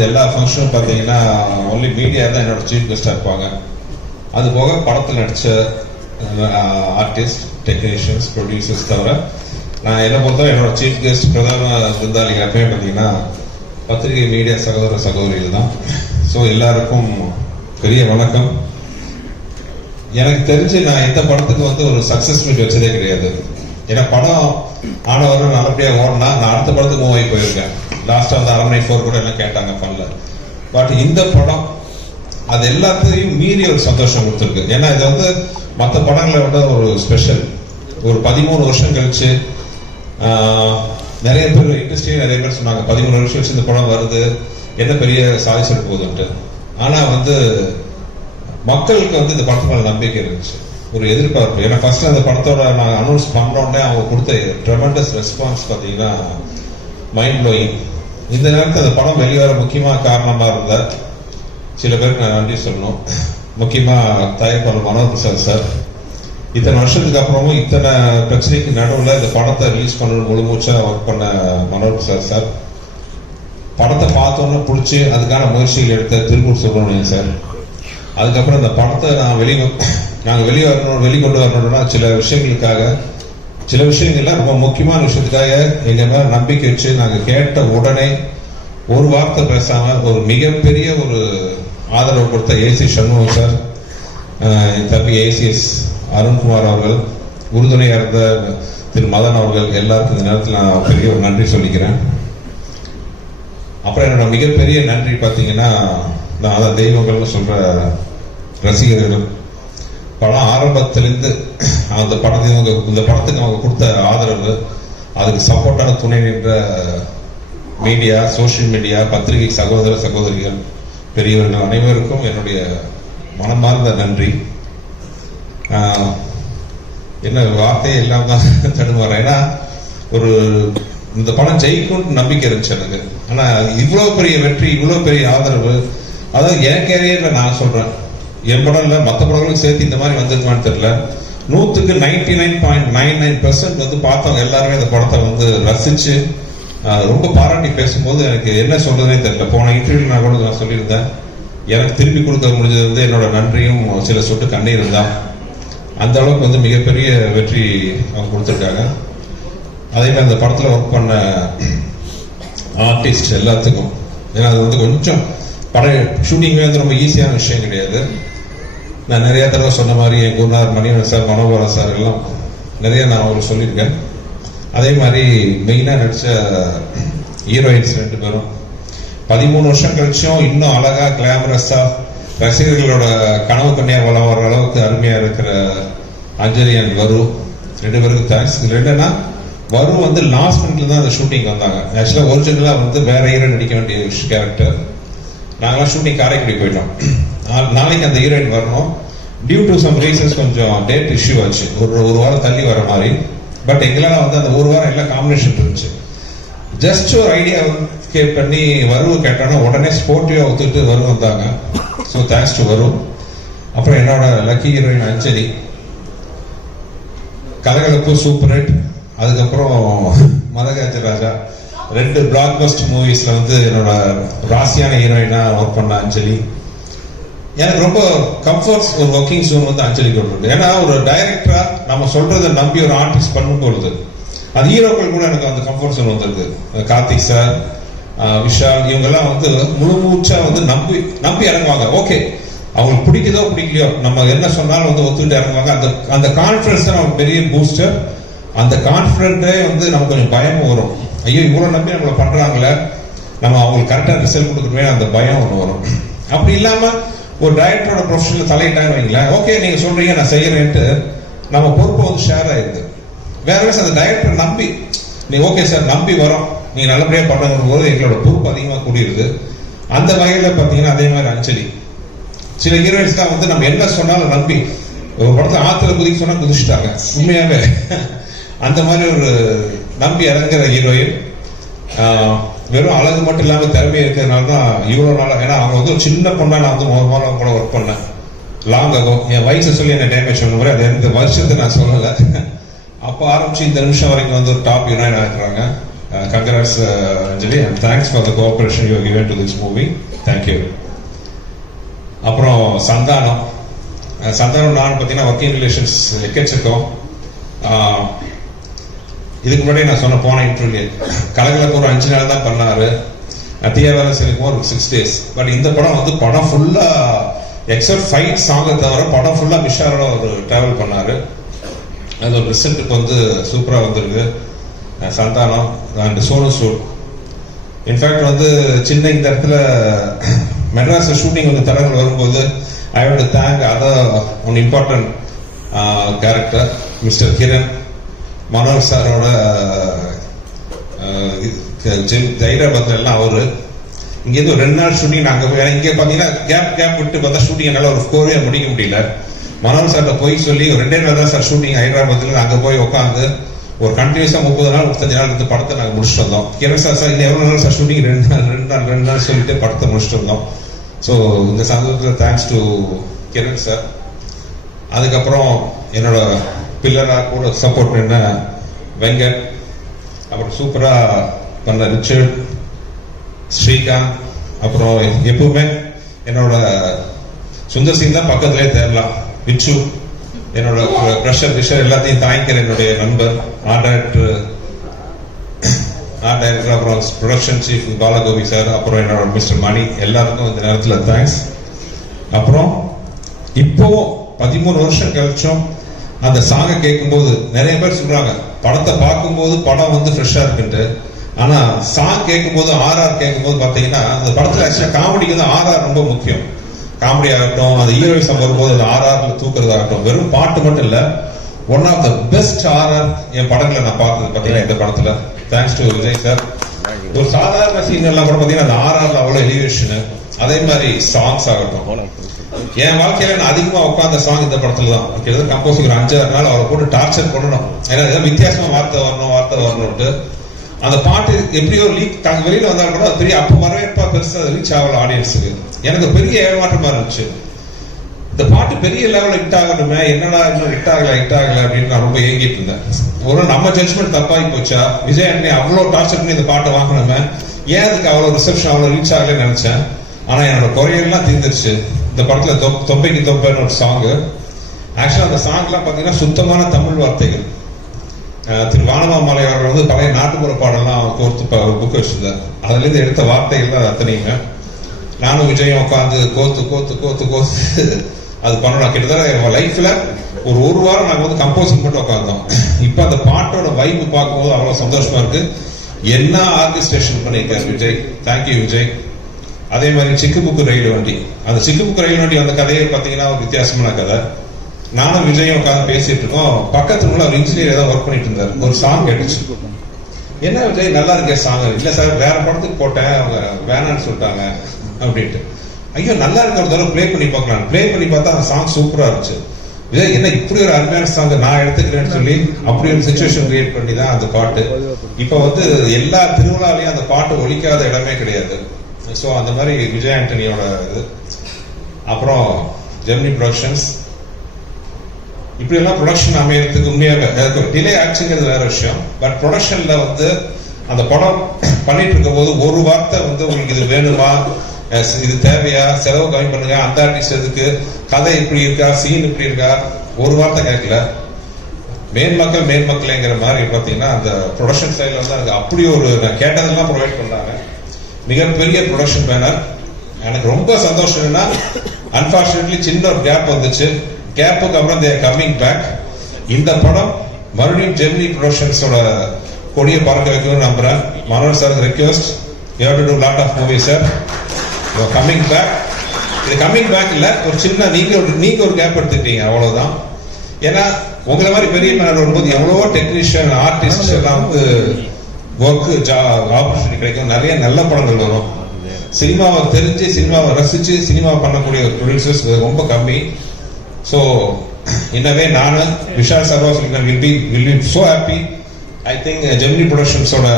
நடந்த எல்லா ஃபங்க்ஷனும் பார்த்தீங்கன்னா ஒன்லி மீடியா தான் என்னோட சீஃப் கெஸ்டாக இருப்பாங்க. அது போக படத்தில் நடித்த ஆர்டிஸ்ட், டெக்னீஷியன்ஸ், ப்ரொடியூசர்ஸ் தவிர நான் என்ன பொறுத்தவரை என்னோட சீஃப் கெஸ்ட் பிரதான விருந்தாளிகள் எப்பயுமே பார்த்தீங்கன்னா பத்திரிகை மீடியா சகோதர சகோதரிகள் தான். ஸோ எல்லாருக்கும் பெரிய வணக்கம். எனக்கு தெரிஞ்சு நான் எந்த படத்துக்கு வந்து ஒரு சக்சஸ் மீட் வச்சதே கிடையாது. ஏன்னா படம் ஆனவரும் நல்லபடியாக ஓடனா நான் அடுத்த படத்துக்கு மூவ் ஆகி போயிருக்கேன். லாஸ்ட்டாக வந்து அரண்மனை 4 கூட என்ன கேட்டாங்க பண்ணல. பட் இந்த படம் அது எல்லாத்தையும் மீறி ஒரு சந்தோஷம் கொடுத்துருக்கு. ஏன்னா இது வந்து மற்ற படங்களை விட ஒரு ஸ்பெஷல். ஒரு 13 வருஷம் கழிச்சு நிறைய பேர் இண்டஸ்ட்ரியில் நிறைய பேர் சொன்னாங்க 13 வருஷம் வச்சு இந்த படம் வருது, என்ன பெரிய சாதிச்சிட்டு போகுதுன்ட்டு. ஆனால் வந்து மக்களுக்கு வந்து இந்த படத்து மேலே நம்பிக்கை இருந்துச்சு, ஒரு எதிர்பார்ப்பு. ஏன்னா ஃபர்ஸ்ட் அந்த படத்தோட நாங்கள் அனௌன்ஸ் பண்ணோடனே அவங்க கொடுத்த ட்ரெமெண்டஸ் ரெஸ்பான்ஸ் பார்த்தீங்கன்னா மைண்ட் ப்ளோயிங். இந்த நேரத்தில் அந்த படம் வெளிவர முக்கியமாக காரணமாக இருந்த சில பேருக்கு நான் நன்றி சொல்லணும். முக்கியமாக தயாரிப்பாளர் மனோஜ் பிரசாத் சார். இத்தனை வருஷத்துக்கு அப்புறமும் இத்தனை பிரச்சனைக்கு நடுவில் இந்த படத்தை ரிலீஸ் பண்ணணும் முழு மூச்சாக ஒர்க் பண்ண மனோஜ் பிரசாத் சார். படத்தை பார்த்தோன்னு பிடிச்சி அதுக்கான முயற்சிகள் எடுத்த திருப்பூர் சுப்பிரமணியன் சார். அதுக்கப்புறம் இந்த படத்தை நாங்கள் வெளிக்கொண்டு வரணும்னா சில விஷயங்களுக்காக, சில விஷயங்கள்லாம் ரொம்ப முக்கியமான விஷயத்துக்காக எங்கள் மேலே நம்பிக்கை வச்சு நாங்கள் கேட்ட உடனே ஒரு வார்த்தை பேசாமல் ஒரு மிகப்பெரிய ஒரு ஆதரவு கொடுத்த ஏசி சண்முகம் சார், என் தம்பி ஏசிஎஸ் அருண்குமார் அவர்கள், உறுதுணையாக இருந்த திரு மதன் அவர்கள், எல்லாருக்கும் இந்த நேரத்தில் நான் பெரிய ஒரு நன்றி சொல்லிக்கிறேன். அப்புறம் என்னோட மிகப்பெரிய நன்றி பார்த்தீங்கன்னா நான் அதை தெய்வங்கள்னு சொல்கிற ரசிகர்கள். படம் ஆரம்பத்திலிருந்து அந்த இந்த படத்துக்கு அவங்க கொடுத்த ஆதரவு, அதுக்கு சப்போர்ட்டான துணை நின்ற மீடியா, சோசியல் மீடியா, பத்திரிகை சகோதர சகோதரிகள், பெரியவர்கள் அனைவருக்கும் என்னுடைய மனமார்ந்த நன்றி. என்ன வார்த்தையே எல்லாம் தான் தடுமாறேன். ஏன்னா ஒரு இந்த படம் ஜெயிக்கும் நம்பிக்கை இருந்துச்சு எனக்கு. ஆனால் இவ்வளோ பெரிய வெற்றி, இவ்வளோ பெரிய ஆதரவு, அதாவது என் கேரியரில் நான் சொல்கிறேன், என் படம் இல்லை மற்ற படங்களுக்கு சேர்த்து இந்த மாதிரி வந்திருக்குமான்னு தெரியல. 100க்கு 99.99% வந்து பார்த்தவங்க எல்லாருமே இந்த படத்தை வந்து ரசித்து ரொம்ப பாராட்டி பேசும்போது எனக்கு என்ன சொல்றதுனே தெரியல. போன இன்டர்வியூ நான் கூட நான் சொல்லியிருந்தேன், எனக்கு திருப்பி கொடுக்க முடிஞ்சது வந்து என்னோட நன்றியும் சில சொட்டு கண்ணீரும் தான். அந்த அளவுக்கு வந்து மிகப்பெரிய வெற்றி அவங்க கொடுத்துருக்காங்க. அதே மாதிரி அந்த படத்தில் ஒர்க் பண்ண ஆர்டிஸ்ட் எல்லாத்துக்கும், ஏன்னா அது வந்து கொஞ்சம் ஷூட்டிங்கே வந்து ரொம்ப ஈஸியான விஷயம் கிடையாது. நான் நிறைய தடவை சொன்ன மாதிரி என் குருநாதர் மணிவன் சார், மனோகரன் சார் எல்லாம் நிறைய நான் அவங்களுக்கு சொல்லியிருக்கேன். அதே மாதிரி மெயினாக நடித்த ஹீரோயின்ஸ் 2 பேரும் 13 வருஷம் கழிச்சும் இன்னும் அழகா கிளாமரஸா ரசிகர்களோட கனவு கண்ணியா வளம் வர அளவுக்கு அருமையா இருக்கிற அஞ்சலி அண்ட் வரு 2 பேருக்கு தேங்க்ஸ். என்னன்னா வரு வந்து லாஸ்ட் மினிட்ல தான் அந்த ஷூட்டிங் வந்தாங்க. ஆக்சுவலா ஒரிஜினலா வந்து வேற ஹீரோயின் நடிக்க வேண்டிய கேரக்டர். நாங்களாம் ஷூட்டிங் காரைக்குடி போயிட்டோம். நாளைக்கு அந்த ஹீரோயின் வரணும். டியூ டு சம் ரீசன்ஸ் கொஞ்சம் டேட் இஷ்யூ ஆச்சு, ஒரு வாரம் தள்ளி வர மாதிரி. பட் எங்களால் வந்து அந்த ஒரு வாரம் எல்லாம் காம்பினேஷன் இருந்துச்சு. ஜஸ்ட் ஒரு ஐடியா பண்ணி வருவு கேட்டோன்னா உடனே ஸ்போர்ட்டிவா ஒத்துட்டு வரு வந்தாங்க. ஸோ தேங்க்ஸ் டு வரு. அப்புறம் என்னோட லக்கி ஹீரோயின் அஞ்சலி, கலகலப்பு, சூப்பர் ஹிட், அதுக்கப்புறம் மதகஜ ராஜா, 2 பிளாக்பஸ்ட் மூவிஸ்ல வந்து என்னோட ராசியான ஹீரோயினா ஒர்க் பண்ண அஞ்சலி. எனக்கு ரொம்ப கம்ஃபர்ட்ஸ் ஒரு ஒர்க்கிங் ஜோன் வந்து அஞ்சலி கொடுத்துருக்கு. ஏன்னா ஒரு டைரக்டரா நம்ம சொல்றதை நம்பி ஒரு ஆர்டிஸ்ட் பண்ணும்பொழுது அது ஹீரோக்கள் கூட எனக்கு அந்த கம்ஃபர்ட் ஜோன் வந்திருக்கு. கார்த்திக் சார், விஷால், இவங்கெல்லாம் வந்து முழு மூச்சா வந்து நம்பி இறங்குவாங்க. ஓகே, அவங்களுக்கு பிடிக்குதோ பிடிக்கலையோ நம்ம என்ன சொன்னாலும் வந்து ஒத்துக்கிட்டு இறங்குவாங்க. அந்த கான்ஃபிடன்ஸ் தான் நமக்கு பெரிய பூஸ்டர். அந்த கான்ஃபிடென்ட்டே வந்து நமக்கு கொஞ்சம் பயமும் வரும். ஐயோ இவ்வளோ நம்பி நம்மளை பண்றாங்களே, நம்ம அவங்களுக்கு கரெக்டாக ரிசல்ட் கொடுக்கணுமே, அந்த பயம் ஒன்று வரும். அப்படி இல்லாம ஒரு டைரக்டரோட ப்ரொஃபஷனில் தலையிட்டாங்க வைங்களேன், ஓகே நீங்க சொல்றீங்க நான் செய்யறேன்ட்டு நம்ம பொறுப்பை வந்து ஷேர் ஆயிடுது. வேற அந்த டைரக்டர் நம்பி நீ ஓகே சார் நம்பி வரோம், நீங்க நல்லபடியா பண்ணுங்கிற போது எங்களோட பொறுப்பு அதிகமாக கூடியிருது. அந்த வகையில் பார்த்தீங்கன்னா அதே மாதிரி அஞ்சலி, சில ஹீரோயின்ஸ் தான் வந்து நம்ம என்ன சொன்னாலும் நம்பி ஒரு படத்தை ஆத்துல குதிக்க சொன்னா குதிச்சுட்டாங்க. உண்மையாவே அந்த மாதிரி ஒரு நம்பி இறங்குற ஹீரோயின். வெறும் அழகு மட்டும் இல்லாம திறமை இருக்கிறதுனால தான் இவ்வளவு நாளா. ஏன்னா அவங்க வந்து ஒரு சின்ன பொண்ணா நான் வந்து முதல்ல கூட ஒர்க் பண்ணேன் லாங் ஆகோ. என் வயசை சொல்லி என்ன டேமேஜ் பண்ண மாதிரி, அது எந்த வருஷத்தை நான் சொல்லலை. அப்போ ஆரம்பிச்சு இந்த நிமிஷம் வரைக்கும் வந்து ஒரு டாப் ஹீரோயின் ஆகிறாங்க. congrats Anjali, and thanks for the cooperation you have given to this movie. Thank you. அப்புறம் சந்தானம் நான் பார்த்தீங்கன்னா ஒர்க்கிங் ரிலேஷன்ஸ் எக்கச்சக்கம். இதுக்கு முன்னாடி நான் சொன்ன போன இன்டர்வியூ கலகலக்கு ஒரு 5 நாள் தான் பண்ணாரு, தீயாவேலை சிலைக்கும் ஒரு 6 days. பட் இந்த படம் வந்து படம் ஃபுல்லா எக்ஸப்ட் ஃபைட் சாங்கை தவிர படம் ஃபுல்லா மிஷாரோட ஒரு டிராவல் பண்ணாரு. அது ஒரு ரிசல்ட்டுக்கு வந்து சூப்பராக வந்திருக்கு. சந்தானம் அண்ட் சோனு சூட். இன்ஃபேக்ட் வந்து சின்ன இந்த இடத்துல மெட்ராஸ் ஷூட்டிங் வந்து தடங்கள் வரும்போது I want to thank other one important character mister Kiran, Manoj சாரோட ஹைதராபாத்ல எல்லாம் அவரு. இங்கேருந்து ஒரு 2 நாள் ஷூட்டிங் நாங்கள் போய் இங்கே பார்த்தீங்கன்னா கேப் விட்டு பார்த்தா ஷூட்டிங் என்னால் ஒரு 4 day முடிக்க முடியல. மனோஜ் சார்கிட்ட போய் சொல்லி ஒரு 2 நாள் தான் சார் ஷூட்டிங் ஹைதராபாத்தில், அங்கே போய் உட்காந்து ஒரு கண்டினியூஸாக 30 நாள் 35 நாள் இந்த படத்தை நாங்கள் முடிச்சுட்டு வந்தோம். கிரண் சார் இன்னும் எவ்வளோ நாள் சார் ஷூட்டிங் 2 நாள் சொல்லிட்டு படத்தை முடிச்சுட்டு வந்தோம். ஸோ இந்த சந்தர்ப்பத்தில் தேங்க்ஸ் டு கிரண் சார். அதுக்கப்புறம் என்னோட பில்லராக கூட சப்போர்ட் பண்ண வெங்கட், அப்புறம் சூப்பராக பண்ண ரிச்சர்ட், ஸ்ரீகாந்த், அப்புறம் எப்பவுமே என்னோட சுந்தர் சிங் தான் பக்கத்திலே தேரலாம், விச்சு என்னோட ப்ரெஷர் விஷர் எல்லாத்தையும் தாங்கிக்கிற என்னுடைய நண்பர், ஆர்ட் டைரக்டர், அப்புறம் ப்ரொடக்ஷன் சீஃப் பாலகோபி சார், அப்புறம் என்னோட மிஸ்டர் மணி, எல்லாருக்கும் இந்த நேரத்தில் தேங்க்ஸ். அப்புறம் இப்போ 13 வருஷம் கழிச்சும் அந்த சாங்கை கேட்கும்போது நிறைய பேர் சொல்றாங்க படத்தை பார்க்கும்போது படம் வந்து ஃப்ரெஷ்ஷாக இருக்குன்ட்டு. ஆனா சாங் கேட்கும்போது கேட்கும்போது பார்த்தீங்கன்னா அந்த படத்தில் ஆக்சுவலாக காமெடிக்கு வந்து ரொம்ப முக்கியம். காமெடி ஆகட்டும், அது ஹீரோயிசம் வரும்போது அது ஆர்ஆர்ல தூக்குறதாகட்டும், வெறும் பாட்டு மட்டும் இல்ல, one of the best RR என் படங்களை நான் பார்த்தது பார்த்தீங்கன்னா இந்த படத்துல. Thanks to Vijay sir. ஒரு சாதாரண சீன் எல்லாம் கூட பார்த்தீங்கன்னா அந்த ஆர்ஆர்ல அவ்வளோ எலிவேஷனு. அதே மாதிரி சாங்ஸ் ஆகட்டும், என் வாழ்க்கையில நான் அதிகமா உட்கார்ந்த சாங் இந்த படத்துல தான். கிட்டத்தட்ட கம்போசிங் ஒரு 5-6 நாள் அவரை போட்டு டார்ச்சர் பண்ணணும், ஏன்னா ஏதாவது வித்தியாசமா வார்த்தை வரணும்ட்டு. அந்த பாட்டு எப்படியோ லீக் வெளியில வந்தாலும் கூட பெரிய அப்ப வரவேற்பா பெருசா ரீச் ஆகல ஆடியன்ஸுக்கு. எனக்கு பெரிய ஏமாற்றமா இருந்துச்சு. இந்த பாட்டு பெரிய லெவலில் ஹிட் ஆகணுமே, என்னடா இன்னும் ஹிட் ஆகல அப்படின்னு நான் ரொம்ப ஏங்கிட்டு இருந்தேன். ஒரு நம்ம ஜட்ஜ்மெண்ட் தப்பாகி போச்சா, விஜய் அண்ணே அவ்வளோ டார்ச்சர் பண்ணி இந்த பாட்டை வாங்கணுமே, ஏன் அதுக்கு அவ்வளோ ரிசப்ஷன் அவ்வளோ ரீச் ஆகலன்னு நினைச்சேன். ஆனா என்னோட குறையெல்லாம் தீர்ந்துருச்சு. இந்த படத்துல தொப்பைக்கு தொப்பைன்னு ஒரு சாங்கு. ஆக்சுவலா அந்த சாங்லாம் பாத்தீங்கன்னா சுத்தமான தமிழ் வார்த்தைகள். திரு வானமாமலை அவர்கள் வந்து பழைய நாட்டுப்புற பாடலாம் கோர்த்து புக் வச்சிருந்தார். அதுல இருந்து எடுத்த வார்த்தைகள் தான் அத்தனையுமே. நானும் விஜயம் உட்காந்து கோத்து அது பண்ணலாம். கிட்டத்தட்ட என் லைஃப்ல ஒரு வாரம் நாங்கள் வந்து கம்போசிங் மட்டும் உட்காந்தோம். இப்ப அந்த பாட்டோட வைப்பு பார்க்கும்போது அவ்வளவு சந்தோஷமா இருக்கு. என்ன ஆர்கெஸ்ட்ரேஷன் பண்ணியிருக்காரு விஜய், தேங்க்யூ விஜய். அதே மாதிரி சிக்குபுக்கு ரயில் வண்டி, அந்த சிக்குபுக்கு ரயில் வண்டி அந்த கதையை பார்த்தீங்கன்னா ஒரு வித்தியாசமான கதை. நானும் விஜயும் உட்காந்து பேசிட்டு இருக்கோம், பக்கத்துல ஒரு இன்ஜினியர் ஏதோ ஒர்க் பண்ணிட்டு இருந்தார். ஒரு சாங் கேட்டுச்சு, என்ன விஜய் நல்லா இருக்கே சாங். இல்லை சார் வேற படத்துக்கு போட்டேன், அவங்க வேணான்னு சொல்லிட்டாங்க அப்படின்ட்டு. ஐயோ நல்லா இருக்க, ஒரு தடவை ப்ளே பண்ணி பார்க்கலாம். ப்ளே பண்ணி பார்த்தா அந்த சாங் சூப்பரா இருந்துச்சு. விஜய் என்ன இப்படி ஒரு அருமையான சாங் நான் எடுத்துக்கிறேன்னு சொல்லி அப்படி ஒரு சிச்சுவேஷன் கிரியேட் பண்ணி தான் அந்த பாட்டு. இப்போ வந்து எல்லா திருவிழாலையும் அந்த பாட்டு ஒலிக்காத இடமே கிடையாது. ஸோ அந்த மாதிரி விஜய் ஆண்டனியோட இது. அப்புறம் ஜெமினி ப்ரொடக்ஷன்ஸ், இப்படி எல்லாம் ப்ரொடக்ஷன் அமையறதுக்கு உண்மையாக டிலே ஆச்சுங்கிறது வேற விஷயம். பட் ப்ரொடக்ஷன்ல வந்து அந்த படம் பண்ணிட்டு இருக்கும் போது ஒரு வார்த்தை வந்து உங்களுக்கு இது வேணுமா, இது தேவையா, செலவு கம்மி பண்ணுங்க, அந்த ஆர்டிஸ்ட் எதுக்கு, கதை இப்படி இருக்கா, சீன் இப்படி இருக்கா, ஒரு வார்த்தை கேட்கல. மேன்மக்கள்ங்கிற மாதிரி பார்த்தீங்கன்னா அந்த ப்ரொடக்ஷன் சைட்ல வந்து எனக்கு அப்படி ஒரு நான் கேட்டதெல்லாம் ப்ரொவைட் பண்ணாங்க. மிகப்பெரிய ப்ரொடக்ஷன் பேனர். எனக்கு ரொம்ப சந்தோஷம் என்னன்னா அன்பார்ச்சுனேட்லி சின்ன ஒரு கேப் வந்துச்சு. கேப்புக்கு அப்புறம் தே கம்மிங் பேக். இந்த படம் மறுபடியும் ஜெமினி ப்ரொடக்ஷன்ஸோட கொடியை பறக்க வைக்கணும்னு நம்புறேன். Manoj sir request, you have to do lot of movies sir, you are coming back. இது கம்மிங் பேக் இல்ல, ஒரு சின்ன நீங்க ஒரு கேப் எடுத்துக்கிட்டீங்க அவ்வளவுதான். ஏன்னா உங்களை மாதிரி பெரிய மேனர் வரும்போது எவ்வளவோ டெக்னீஷியன் ஆர்டிஸ்ட் எல்லாம் வந்து ஒர்க்கு ஆப்பர்ச்சுனிட்டி கிடைக்கும், நிறைய நல்ல படங்கள் வரும். சினிமாவை தெரிஞ்சு சினிமாவை ரசிச்சு சினிமா பண்ணக்கூடிய ப்ரொடியூசர்ஸ் ரொம்ப கம்மி. ஸோ இன்னவே நானும் விஷால் சர்வாசுலிங்கன் will be so happy. I think Gemini ப்ரொடக்ஷன்ஸோட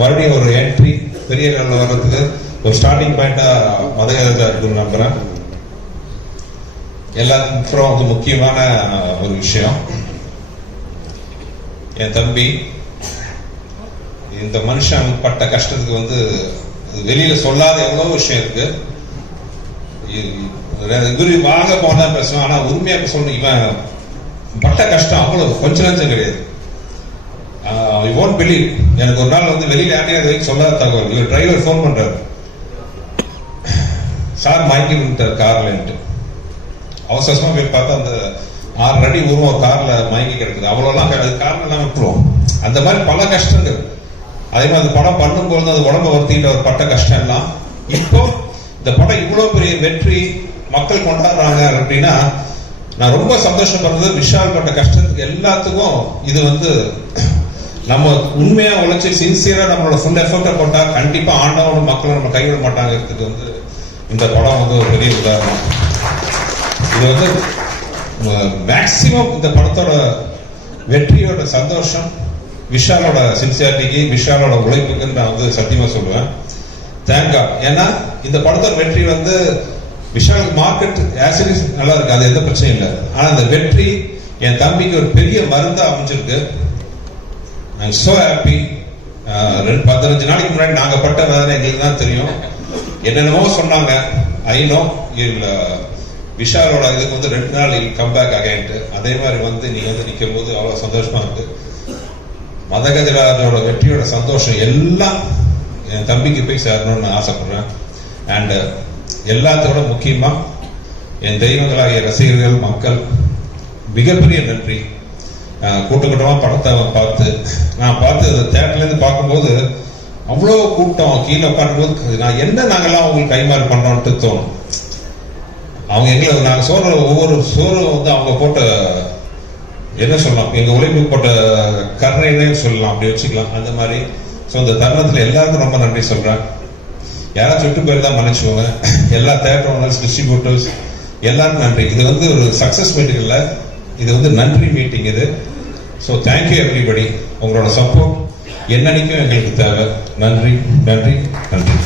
மறுபடியும் ஒரு என்ட்ரி பெரிய லெவலில் வர்றதுக்கு ஒரு ஸ்டார்டிங் பாயிண்டா மதகதா இருக்குன்னு நம்புறேன். எல்லாத்துக்கும் வந்து முக்கியமான ஒரு விஷயம், என் தம்பி இந்த மனுஷன் பட்ட கஷ்டத்துக்கு வந்து வெளியில சொல்லாத எவ்வளவு விஷயம் இருக்கு. இவரு வாங்க போனா பேசுவான், ஆனா உண்மையா சொல்லணும், இவன் பட்ட கஷ்டம் அவ்வளவு கொஞ்சம் நஞ்சம் கிடையாது. I won't believe. எனக்கு ஒரு நாள் வந்து வெளியில யாரையும் சொல்லாத தகவல், இவர் டிரைவர் ஃபோன் பண்றாரு, சார் மயக்கி விட்டார் கார்லன்ட்டு. அவசரமா போய் பார்த்தா அந்த 6 அடி உருவம் ஒரு கார்ல மயங்கி கிடக்குது. அவ்வளோலாம் காரணம் எல்லாம் விட்டுருவோம். அந்த மாதிரி பல கஷ்டங்கள். அதே மாதிரி அந்த படம் பண்ணும்போது அது உடம்பு வருத்திட்டு ஒரு பட்ட கஷ்டம் எல்லாம் இப்போ இந்த படம் இவ்வளவு பெரிய வெற்றி மக்கள் கொண்டாடுறாங்க அப்படின்னா நான் ரொம்ப சந்தோஷப்படுறது. விஷால் பட்ட கஷ்டத்துக்கு எல்லாத்துக்கும் இது வந்து நம்ம உண்மையா உழைச்சி சின்சியரா நம்மளோட ஃபுல் எஃபர்ட்டை போட்டா கண்டிப்பா ஆண்டவனும் மக்களும் நம்ம கைவிட மாட்டாங்கிறதுக்கு வந்து இந்த படம் வந்து ஒரு பெரிய உதாரணம். இது வந்து மேக்சிமம் இந்த படத்தோட வெற்றியோட சந்தோஷம் விஷாலோட சின்சியாரிட்டிக்கு, விஷாலோட உழைப்புக்கு நான் வந்து சத்தியமா சொல்லுவேன். தேங்க். ஏன்னா இந்த படத்தோட வெற்றி வந்து விஷால் மார்க்கெட் ஆக்சுவலி நல்லா இருக்கு, அது எந்த பிரச்சனையும் இல்லை. ஆனா அந்த வெற்றி என் தம்பிக்கு ஒரு பெரிய மருந்தா அமைஞ்சிருக்கு. I'm so happy. 15 நாளைக்கு முன்னாடி நாங்க பட்ட வேதனை எங்களுக்கு தான் தெரியும். என்னென்னமோ சொன்னாங்க. ஐ நோ விஷாலோட இதுக்கு வந்து 2 நாள் கம் பேக் அகைன்ட்டு. அதே மாதிரி வந்து நீங்க வந்து நிற்கும் போது அவ்வளவு சந்தோஷமா இருக்கு. மதகஜராஜோட வெற்றியோட சந்தோஷம் எல்லாம் என் தம்பிக்கு போய் சேரணும்னு ஆசைப்படுறேன். அண்ட் எல்லாத்தோட முக்கியமா என் தெய்வங்களாகிய ரசிகர்கள், மக்கள் மிகப்பெரிய நன்றி. கூட்டமா படத்தை பார்த்து நான் தேட்டர்ல இருந்து பார்க்கும்போது அவ்வளோ கூட்டம் கீழே உட்காரும்போது நான் என்ன நாங்கெல்லாம் அவங்களுக்கு கைமாறு பண்றோம்ட்டு தோணும். அவங்க எங்களை நாங்கள் சோறு ஒவ்வொரு சோறும் வந்து அவங்க போட்ட என்ன சொல்லலாம், எங்க உழைப்பு போட்ட கருணைனே சொல்லலாம், அப்படி வச்சுக்கலாம். அந்த மாதிரி ஸோ இந்த தருணத்தில் எல்லாருக்கும் ரொம்ப நன்றி சொல்றேன். யாராச்சும் விட்டு போயிருந்தா மன்னிச்சுக்கோங்க. எல்லா தேட்டர் ஓனர்ஸ், டிஸ்ட்ரிபியூட்டர்ஸ் எல்லாருக்கும் நன்றி. இது வந்து ஒரு சக்சஸ் மீட்டிங் இல்லை, இது வந்து நன்றி மீட்டிங் இது. So thank you everybody. உங்களோட சப்போர்ட் என்னன்னைக்கும் எங்களுக்கு தேவை. நன்றி நன்றி நன்றி.